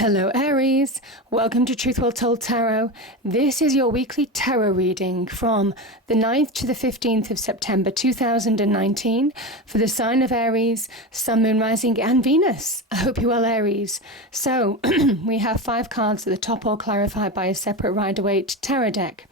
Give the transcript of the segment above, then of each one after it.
Hello Aries, welcome to Truth Well Told Tarot. This is your weekly tarot reading from the 9th to the 15th of September 2019 for the sign of Aries, Sun, Moon, Rising and Venus. I hope you're well, Aries. So we have 5 cards at the top, all clarified by a separate Rider-Waite tarot deck.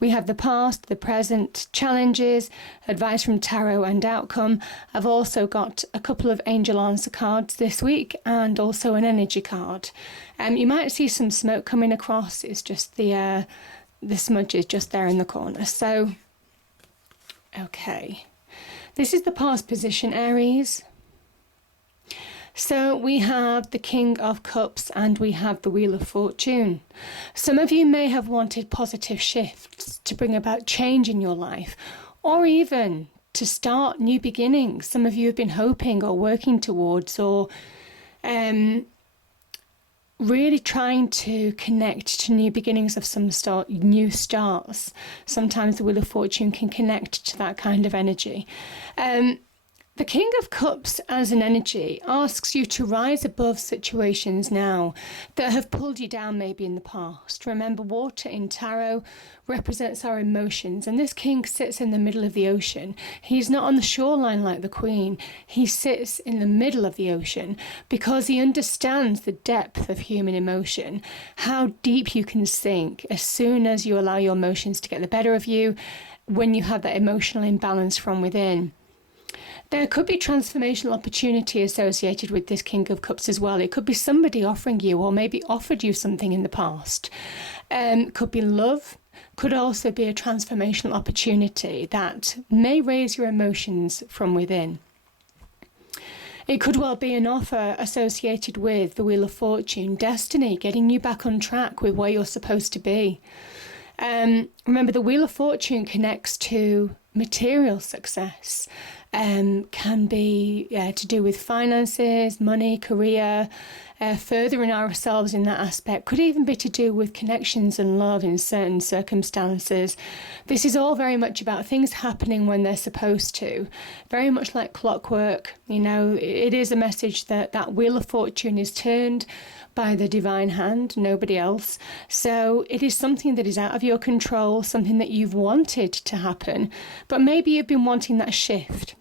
We have the past, the present, challenges, advice from tarot and outcome. I've also got a couple of angel answer cards this week and also an energy card. You might see some smoke coming across. It's just the smudge is just there in the corner. So, okay. This is the past position, Aries. So we have the King of Cups and we have the Wheel of Fortune. Some of you may have wanted positive shifts to bring about change in your life, or even to start new beginnings. Some of you have been hoping or working towards, or really trying to connect to new beginnings of some sort, new starts. Sometimes the Wheel of Fortune can connect to that kind of energy. The King of Cups as an energy asks you to rise above situations now that have pulled you down maybe in the past. Remember, water in tarot represents our emotions, and this king sits in the middle of the ocean. He's not on the shoreline like the Queen. He sits in the middle of the ocean because he understands the depth of human emotion, how deep you can sink as soon as you allow your emotions to get the better of you when you have that emotional imbalance from within. There could be transformational opportunity associated with this King of Cups as well. It could be somebody offering you or maybe offered you something in the past. Could be love. Could also be a transformational opportunity that may raise your emotions from within. It could well be an offer associated with the Wheel of Fortune, destiny, getting you back on track with where you're supposed to be. Remember, the Wheel of Fortune connects to material success. Can be to do with finances, money, career, furthering ourselves in that aspect. Could even be to do with connections and love in certain circumstances. This is all very much about things happening when they're supposed to. Very much like clockwork. You know, it is a message that that Wheel of Fortune is turned by the divine hand, nobody else. So it is something that is out of your control, something that you've wanted to happen, but maybe you've been wanting that shift.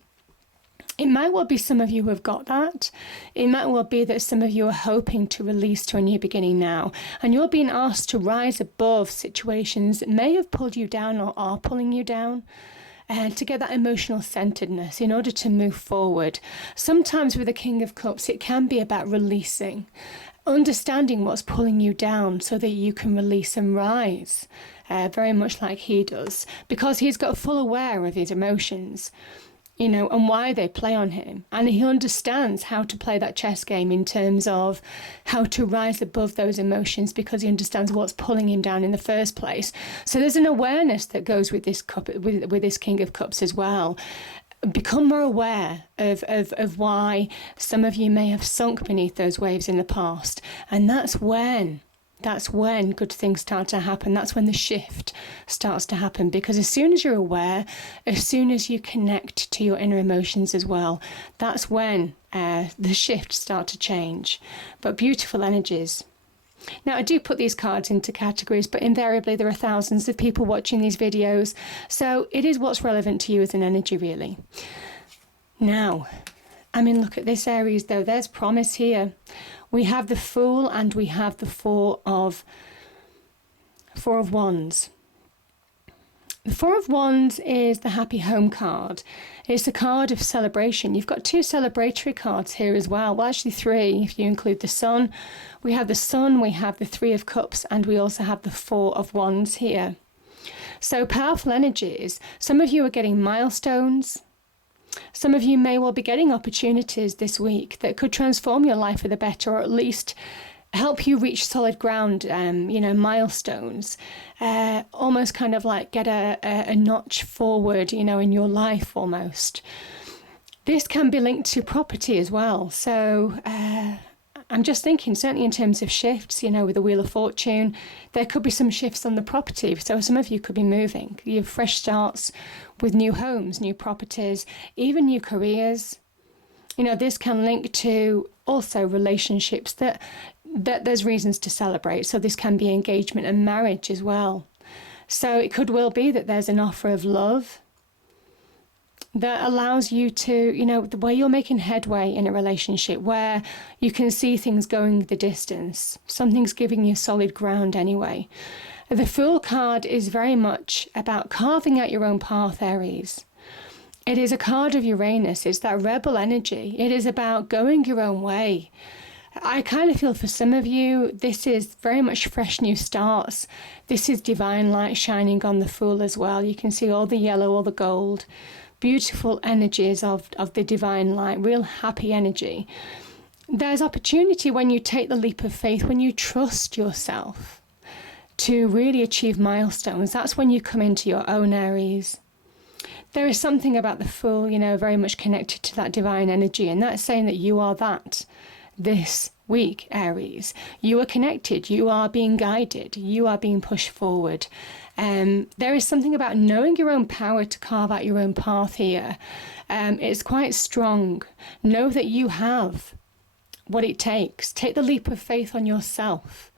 It might well be some of you who have got that. It might well be that some of you are hoping to release to a new beginning now, and you're being asked to rise above situations that may have pulled you down or are pulling you down. And to get that emotional centeredness in order to move forward. Sometimes with the King of Cups, it can be about releasing, understanding what's pulling you down so that you can release and rise, very much like he does, because he's got full aware of his emotions, you know, and why they play on him. And he understands how to play that chess game in terms of how to rise above those emotions because he understands what's pulling him down in the first place. So there's an awareness that goes with this cup, with this King of Cups as well. Become more aware of why some of you may have sunk beneath those waves in the past. And that's when good things start to happen. That's when the shift starts to happen. Because as soon as you're aware, as soon as you connect to your inner emotions as well, that's when the shifts start to change. But beautiful energies. Now, I do put these cards into categories, but invariably there are thousands of people watching these videos. So it is what's relevant to you as an energy, really. Now, I mean, look at this, Aries, though. There's promise here. We have the Fool and we have the Four of Wands. The Four of Wands is the Happy Home card. It's a card of celebration. You've got 2 celebratory cards here as well. Well, actually 3 if you include the Sun. We have the Sun, we have the 3 of Cups, and we also have the 4 of Wands here. So powerful energies. Some of you are getting milestones. Some of you may well be getting opportunities this week that could transform your life for the better, or at least help you reach solid ground, milestones, almost kind of like get a notch forward, in your life almost. This can be linked to property as well. So I'm just thinking, certainly in terms of shifts, with the Wheel of Fortune, there could be some shifts on the property. So some of you could be moving. You have fresh starts with new homes, new properties, even new careers. This can link to also relationships that that there's reasons to celebrate. So this can be engagement and marriage as well. So it could well be that there's an offer of love that allows you to, you know, the way you're making headway in a relationship, where you can see things going the distance. Something's giving you solid ground anyway. The Fool card is very much about carving out your own path, Aries. It is a card of Uranus. It's that rebel energy. It is about going your own way. I kind of feel for some of you, this is very much fresh new starts. This is divine light shining on the Fool as well. You can see all the yellow, all the gold. Beautiful energies of the divine light, real happy energy. There's opportunity when you take the leap of faith, when you trust yourself to really achieve milestones. That's when you come into your own, Aries. There is something about the Fool, you know, very much connected to that divine energy, and that's saying that you are that this week, Aries. You are connected, you are being guided, you are being pushed forward. There is something about knowing your own power to carve out your own path here. It's quite strong. Know that you have what it takes. Take the leap of faith on yourself.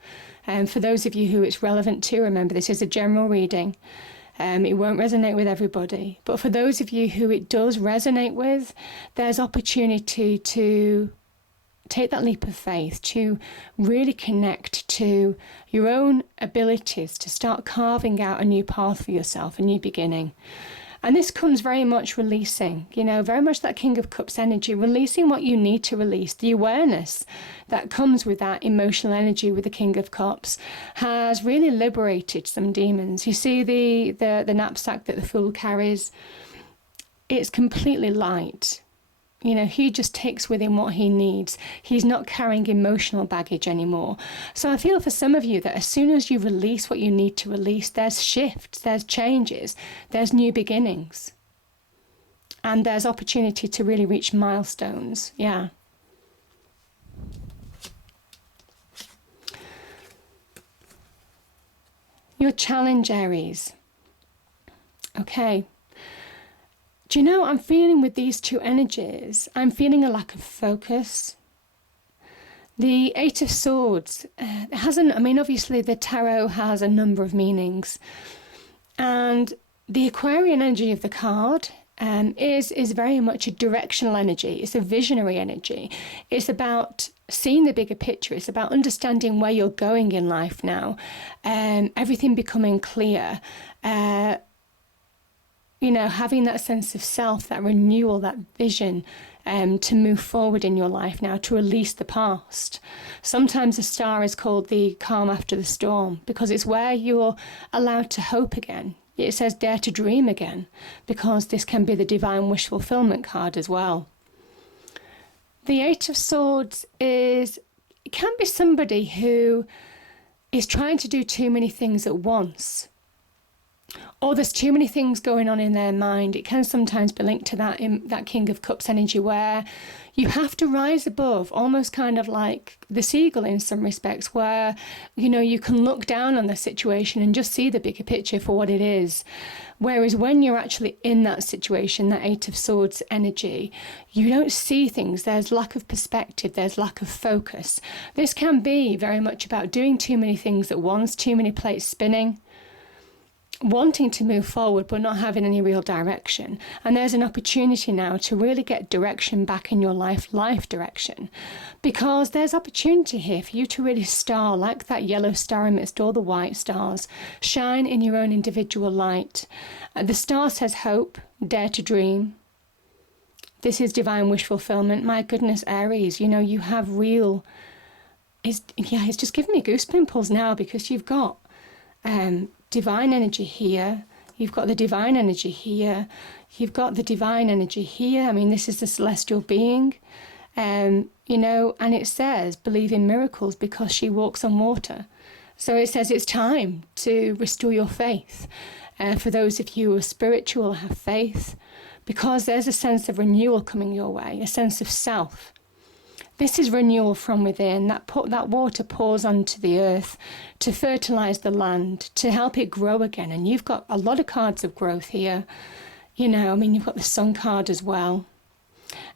For those of you who it's relevant to, remember this is a general reading. It won't resonate with everybody. But for those of you who it does resonate with, there's opportunity to take that leap of faith, to really connect to your own abilities, to start carving out a new path for yourself, a new beginning. And this comes very much releasing, you know, very much that King of Cups energy, releasing what you need to release. The awareness that comes with that emotional energy with the King of Cups has really liberated some demons. You see the knapsack that the Fool carries, it's completely light. You know, he just takes with him what he needs. He's not carrying emotional baggage anymore. So I feel for some of you that as soon as you release what you need to release, there's shifts, there's changes, there's new beginnings. And there's opportunity to really reach milestones. Yeah. Your challenge, Aries. Okay. Do you know, I'm feeling with these two energies, I'm feeling a lack of focus. The Eight of Swords obviously the tarot has a number of meanings. And the Aquarian energy of the card is very much a directional energy. It's a visionary energy. It's about seeing the bigger picture. It's about understanding where you're going in life now. Everything becoming clear. You know, having that sense of self, that renewal, that vision to move forward in your life now, to release the past. Sometimes a star is called the calm after the storm because it's where you're allowed to hope again. It says dare to dream again, because this can be the divine wish fulfillment card as well. The Eight of Swords it can be somebody who is trying to do too many things at once. Or there's too many things going on in their mind. It can sometimes be linked to that King of Cups energy where you have to rise above, almost kind of like the seagull in some respects, where, you know, you can look down on the situation and just see the bigger picture for what it is. Whereas when you're actually in that situation, that Eight of Swords energy, you don't see things. There's lack of perspective. There's lack of focus. This can be very much about doing too many things at once, too many plates spinning, wanting to move forward but not having any real direction. And there's an opportunity now to really get direction back in your life direction, because there's opportunity here for you to really star like that yellow star amidst all the white stars, shine in your own individual light. The star says hope, dare to dream. This is divine wish fulfillment. My goodness, Aries, you know, you have real, it's just giving me goosepimples now, because you've got divine energy here, you've got the divine energy here, you've got the divine energy here. I mean, this is the celestial being, you know, and it says, believe in miracles because she walks on water. So it says it's time to restore your faith. For those of you who are spiritual, have faith, because there's a sense of renewal coming your way, a sense of self. This is renewal from within. That water pours onto the earth to fertilize the land, to help it grow again. And you've got a lot of cards of growth here. You know, I mean, you've got the Sun card as well.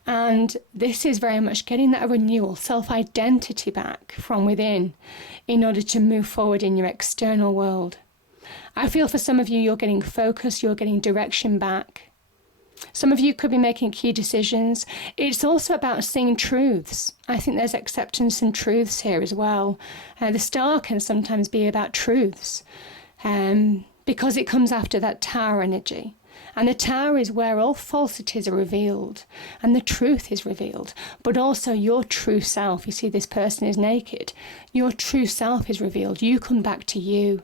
And this is very much getting that renewal, self-identity back from within in order to move forward in your external world. I feel for some of you, you're getting focus, you're getting direction back. Some of you could be making key decisions. It's also about seeing truths. I think there's acceptance and truths here as well. The star can sometimes be about truths because it comes after that tower energy. And the tower is where all falsities are revealed and the truth is revealed, but also your true self. You see, this person is naked. Your true self is revealed. You come back to you.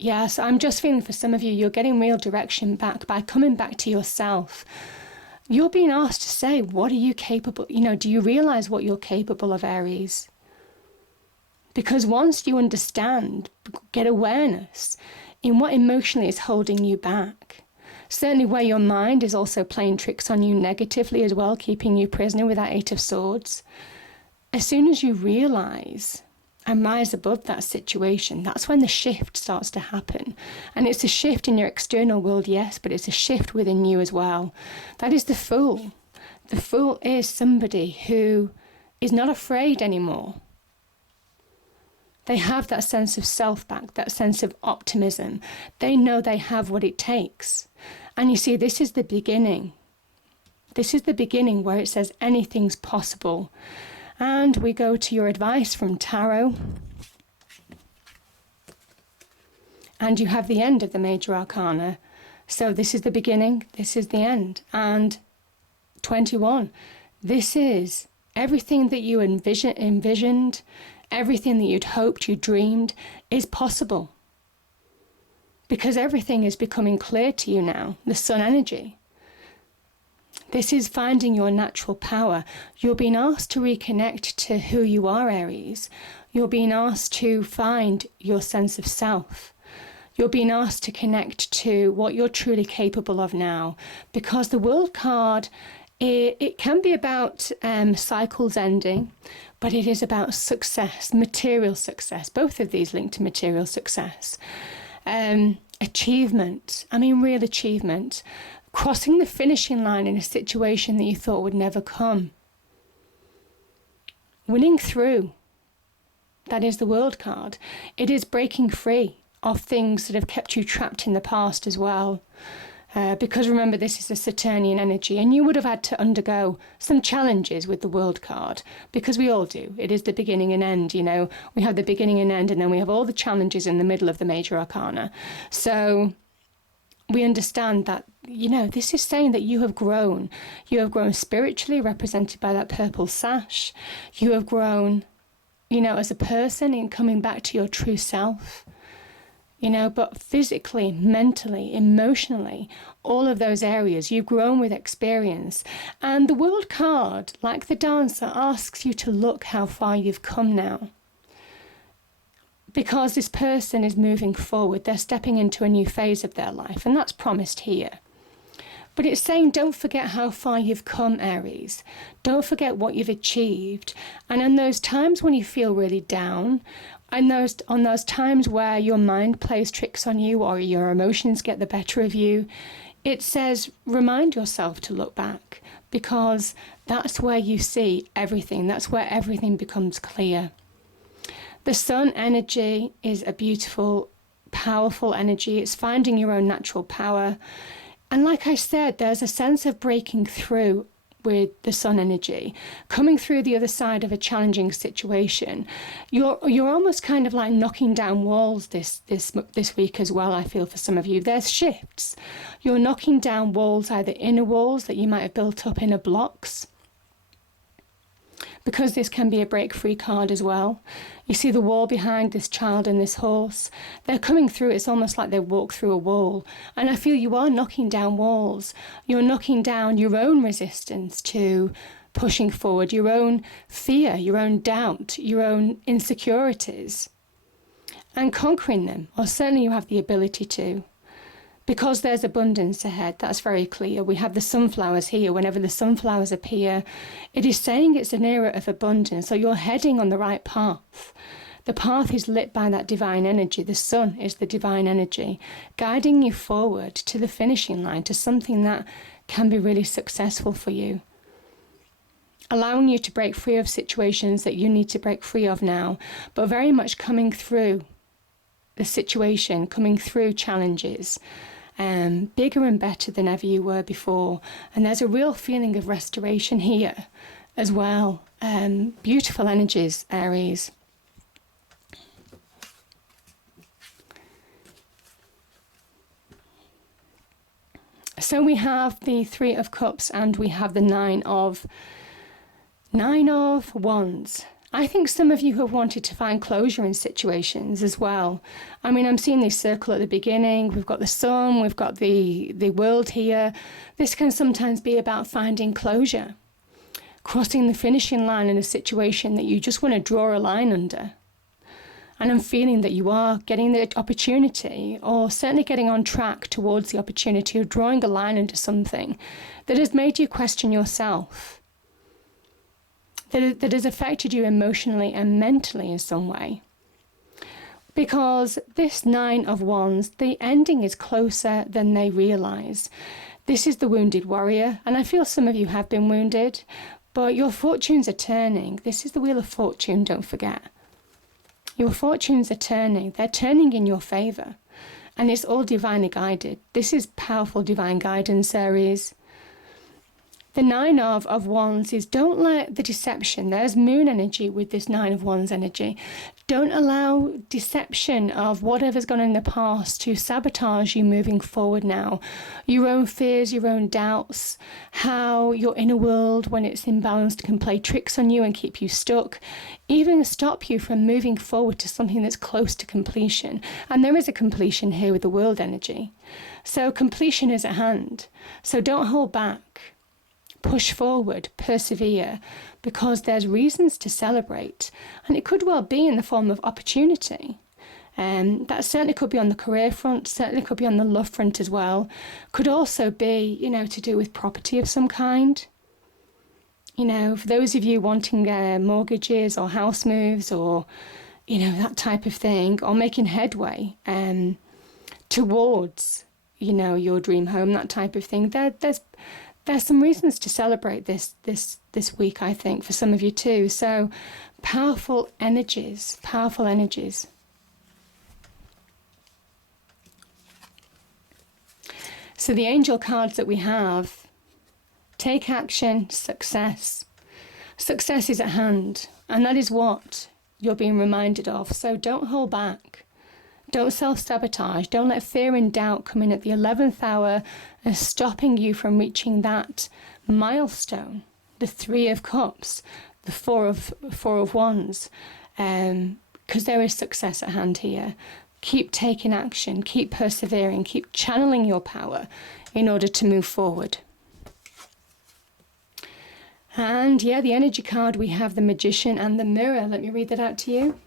Yes, I'm just feeling for some of you, you're getting real direction back by coming back to yourself. You're being asked to say, what are you capable? Do you realize what you're capable of, Aries? Because once you understand, get awareness in what emotionally is holding you back. Certainly where your mind is also playing tricks on you negatively as well, keeping you prisoner with that 8 of Swords. As soon as you realize and rise above that situation, that's when the shift starts to happen. And it's a shift in your external world, yes, but it's a shift within you as well. That is the Fool. The Fool is somebody who is not afraid anymore. They have that sense of self back, that sense of optimism. They know they have what it takes. And you see, this is the beginning. This is the beginning where it says anything's possible. And we go to your advice from Tarot. And you have the end of the major arcana. So this is the beginning, this is the end. And 21, this is everything that you envisioned, everything that you'd hoped, you dreamed, is possible. Because everything is becoming clear to you now, the sun energy. This is finding your natural power. You're being asked to reconnect to who you are, Aries. You're being asked to find your sense of self. You're being asked to connect to what you're truly capable of now. Because the World card, it can be about cycles ending, but it is about success, material success. Both of these link to material success. Achievement, real achievement. Crossing the finishing line in a situation that you thought would never come. Winning through. That is the World card. It is breaking free of things that have kept you trapped in the past as well. Because remember, this is a Saturnian energy, and you would have had to undergo some challenges with the World card, because we all do. It is the beginning and end, We have the beginning and end, and then we have all the challenges in the middle of the major arcana. So we understand that, this is saying that you have grown. You have grown spiritually, represented by that purple sash. You have grown, as a person in coming back to your true self. But physically, mentally, emotionally, all of those areas, you've grown with experience. And the World card, like the dancer, asks you to look how far you've come now. Because this person is moving forward, they're stepping into a new phase of their life, and that's promised here. But it's saying, don't forget how far you've come, Aries. Don't forget what you've achieved. And in those times when you feel really down, and on those times where your mind plays tricks on you or your emotions get the better of you, it says, remind yourself to look back, because that's where you see everything. That's where everything becomes clear. The sun energy is a beautiful, powerful energy. It's finding your own natural power. And like I said, there's a sense of breaking through with the sun energy, coming through the other side of a challenging situation. You're almost kind of like knocking down walls this week as well, I feel, for some of you. There's shifts. You're knocking down walls, either inner walls that you might have built up, inner blocks, because this can be a break-free card as well. You see the wall behind this child and this horse. They're coming through. It's almost like they walk through a wall. And I feel you are knocking down walls. You're knocking down your own resistance to pushing forward, your own fear, your own doubt, your own insecurities, and conquering them. Or certainly you have the ability to. Because there's abundance ahead, that's very clear. We have the sunflowers here. Whenever the sunflowers appear, it is saying it's an era of abundance. So you're heading on the right path. The path is lit by that divine energy. The sun is the divine energy, guiding you forward to the finishing line, to something that can be really successful for you, allowing you to break free of situations that you need to break free of now, but very much coming through the situation, coming through challenges, bigger and better than ever you were before. And there's a real feeling of restoration here as well. Beautiful energies, Aries. So we have the Three of Cups and we have the Nine of Wands. I think some of you have wanted to find closure in situations as well. I mean, I'm seeing this circle at the beginning. We've got the sun, we've got the world here. This can sometimes be about finding closure, crossing the finishing line in a situation that you just want to draw a line under. And I'm feeling that you are getting the opportunity, or certainly getting on track towards the opportunity of drawing a line under something that has made you question yourself, that has affected you emotionally and mentally in some way. Because this Nine of Wands, the ending is closer than they realise. This is the wounded warrior, and I feel some of you have been wounded, but your fortunes are turning. This is the Wheel of Fortune, don't forget. Your fortunes are turning. They're turning in your favour. And it's all divinely guided. This is powerful divine guidance, Aries. The Nine of Wands is, don't let the deception, there's moon energy with this Nine of Wands energy. Don't allow deception of whatever's gone in the past to sabotage you moving forward now. Your own fears, your own doubts, how your inner world, when it's imbalanced, can play tricks on you and keep you stuck, even stop you from moving forward to something that's close to completion. And there is a completion here with the world energy. So completion is at hand. So don't hold back. Push forward, persevere, because there's reasons to celebrate. And it could well be in the form of opportunity. That certainly could be on the career front, certainly could be on the love front as well. Could also be, to do with property of some kind. For those of you wanting mortgages or house moves or, that type of thing, or making headway towards, your dream home, that type of thing. There's some reasons to celebrate this week, I think, for some of you too. So powerful energies, powerful energies. So the angel cards that we have, take action, success. Success is at hand, and that is what you're being reminded of. So don't hold back. Don't self-sabotage. Don't let fear and doubt come in at the 11th hour and stopping you from reaching that milestone. The Three of Cups, the Four of Wands, because there is success at hand here. Keep taking action, keep persevering, keep channeling your power in order to move forward. And the energy card, we have the Magician and the Mirror. Let me read that out to you.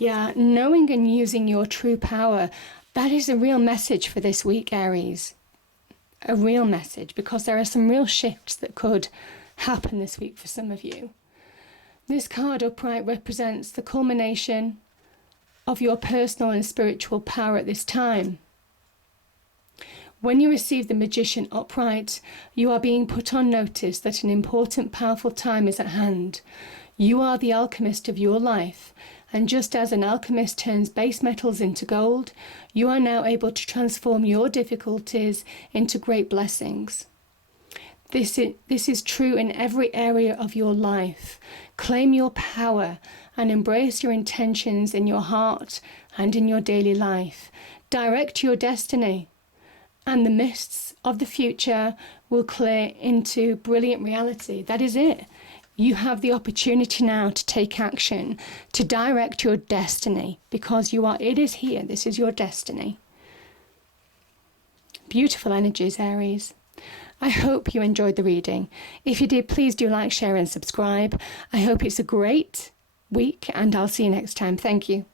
Knowing and using your true power, that is a real message for this week, Aries. A real message, because there are some real shifts that could happen this week for some of you. This card upright represents the culmination of your personal and spiritual power at this time. When you receive the Magician upright, you are being put on notice that an important, powerful time is at hand. You are the alchemist of your life. And just as an alchemist turns base metals into gold, you are now able to transform your difficulties into great blessings. This is true in every area of your life. Claim your power and embrace your intentions in your heart and in your daily life. Direct your destiny, and the mists of the future will clear into brilliant reality. That is it. You have the opportunity now to take action, to direct your destiny, because it is here. This is your destiny. Beautiful energies, Aries. I hope you enjoyed the reading. If you did, please do like, share and subscribe. I hope it's a great week, and I'll see you next time. Thank you.